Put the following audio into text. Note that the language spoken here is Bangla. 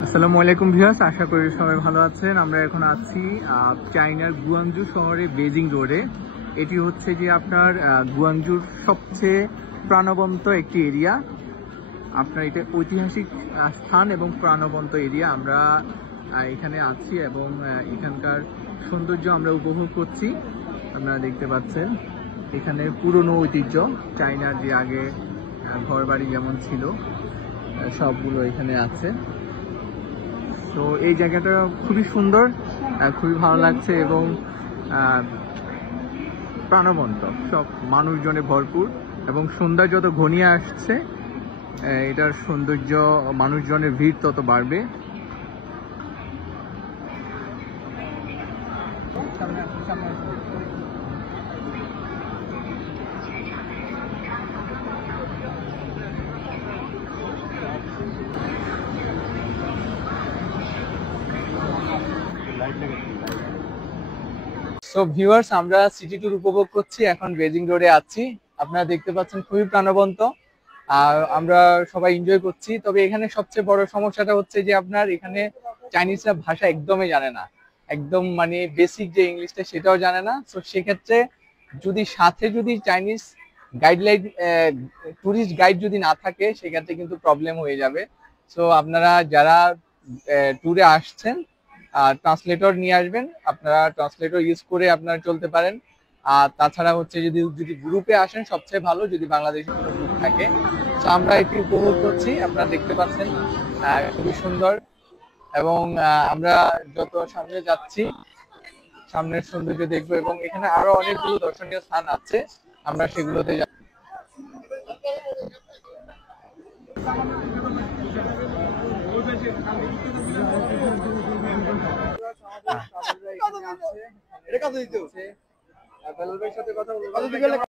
আসসালামু আলাইকুম ভিউয়ার্স, আশা করি সবাই ভালো আছেন। আমরা এখন আছি চায়নার গুয়াংজু শহরে বেজিং রোডে। এটি হচ্ছে যে আপনার গুয়াংজুর সবচেয়ে প্রাণবন্ত একটি এরিয়া। আপনার এটা ঐতিহাসিক স্থান এবং প্রাণবন্ত এরিয়া। আমরা এখানে আছি এবং এখানকার সৌন্দর্য আমরা উপভোগ করছি। আপনারা দেখতে পাচ্ছেন এখানে পুরনো ঐতিহ্য, চায়নার যে আগে ঘরবাড়ি যেমন ছিল সবগুলো এখানে আছে। তো এই জায়গাটা খুবই সুন্দর, খুবই ভালো লাগছে এবং প্রাণবন্ত, সব মানুষজনে ভরপুর এবং সন্ধ্যা যত ঘনিয়ে আসছে এটার সৌন্দর্য, মানুষজনের ভিড় তত বাড়বে। তো ভিউয়ার্স, আমরা সিটি ট্যুর উপভোগ করছি, এখন বেজিং রোডে আছি। আপনারা দেখতে পাচ্ছেন খুবই প্রাণবন্ত আর আমরা সবাই এনজয় করছি। তবে এখানে সবচেয়ে বড় সমস্যাটা হচ্ছে যে আপনার এখানে চাইনিজরা ভাষা একদমই জানে না, একদম মানে বেসিক যে ইংলিশটা সেটাও জানে না। তো সেক্ষেত্রে যদি সাথে চাইনিজ গাইডলাইন, ট্যুরিস্ট গাইড যদি না থাকে সেক্ষেত্রে কিন্তু প্রবলেম হয়ে যাবে। সো আপনারা যারা ট্যুরে আসছেন ট্রান্সলেটর নিয়ে আসবেন, আপনারা ট্রান্সলেটর ইউজ করে আপনারা চলতে পারেন। আর তাছাড়া হচ্ছে যদি গ্রুপে আসেন সবচেয়ে ভালো, যদি বাংলাদেশি কোনো গ্রুপ থাকে। তো আমরা এটি উপভোগ করছি, আপনারা দেখতে পাচ্ছেন খুবই সুন্দর। এবং আমরা যত সামনে যাচ্ছি সামনের সৌন্দর্য দেখবো এবং এখানে আরো অনেকগুলো দর্শনীয় স্থান আছে, আমরা সেগুলোতে সাথে কথা বলবো।